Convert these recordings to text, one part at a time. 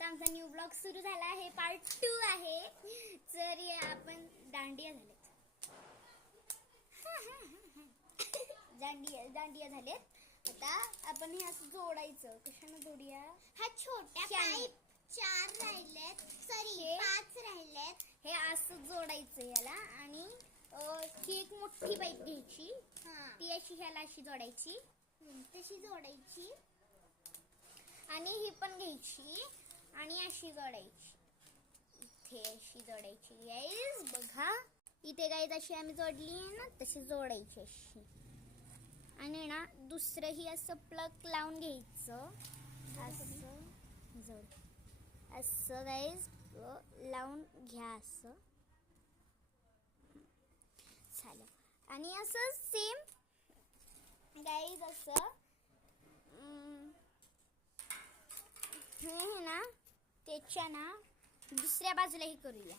आता आमचा new blog सुरू झाला आहे, पार्ट 2 आहे. तर आपण दांडिया झालेत. दांडिया झालेत. आता आपण हे असं जोडायचं. कशाने जोडूया? हा छोट्या पाईप 4 राहिलेत, सॉरी 5 राहिलेत. हे असं जोडायचं याला. आणि ही एक मोठी पाईप घ्यायची, ती अशी ह्याला अशी जोडायची, तशी जोडायची. आणि ही पण घ्यायची आणि अशी जोडायची, इथे अशी जोडायची. गाईज बघा, इथे गाईज अशी आम्ही जोडली आहे ना, तशी जोडायची अशी. आणि ना दुसरंही असं प्लग लावून घ्यायचं, असं जोड, असं गाईज लावून घ्या, असं झालं. आणि असं सेम गाईज असं हे ना त्याच्या ना दुसऱ्या बाजूलाही करूया.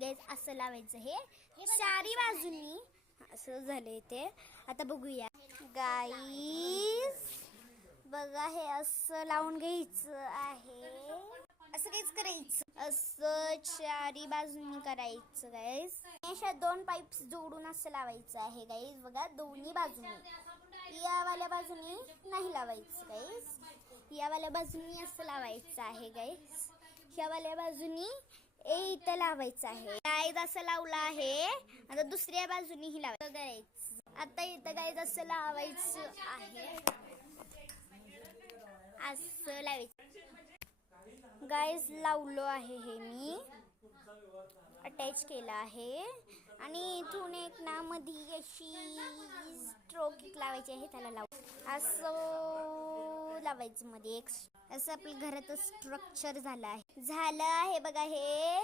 गाईज असं लावायचं. हे चारी बाजूनी असं झालंय ते. आता बघूया गाईज, बघा हे असं लावून घ्यायचं आहे. असं काहीच करायचं, असं चारी बाजूनी करायचं गाईज. अशा 2 पाईप्स जोडून असं लावायचं आहे गाईज. बघा दोन्ही बाजूनी, या वाल्या बाजूनी नाही लावायचं गाईज, या वाल्या बाजूनी असं लावायचं आहे गाईज. ह्या वाल्या बाजूनी इथं लावायचं आहे गाईज. असं लावलं आहे. आता दुसऱ्या बाजूनीही लावायचं करायचं. आता इथं गाईज असं लावायचं आहे, असं लावायचं गाईज. लावलं आहे हे मी, अटॅच केलं आहे. आणि इथून एक ना मध्ये अशी स्ट्रोक लावायची आहे, त्याला असं लावायचं मध्ये एक. असं आपल्या घराचं स्ट्रक्चर झालं आहे बघा हे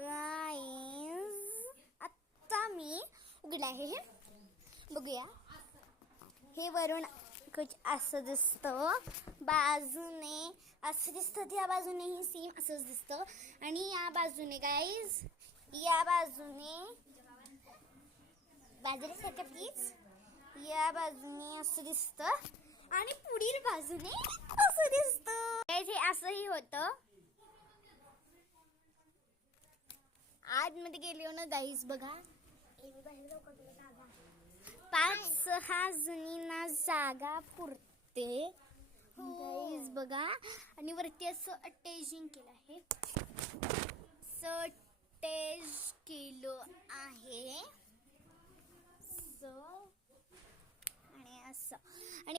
गाईज. आता मी उघडलं आहे हे, बघूया. हे वरून असं दिसतं, बाजूने असं दिसतं, त्या बाजूनेही सेम असंच दिसतं. आणि या बाजूने गाईज, या बाजूने बाजूने सारखं प्लीज, या बाजूने असं दिसतं आणि पुढील बाजूने असं दिसतं. हे असंही होतं. आतमध्ये गेलो ना गाईज, बघा 5-6 जणींना जागा पुरते गाईज. बघा, आणि वरती असं अटॅचिंग केलं आहे, अटॅच केलं आहे आणि असं. आणि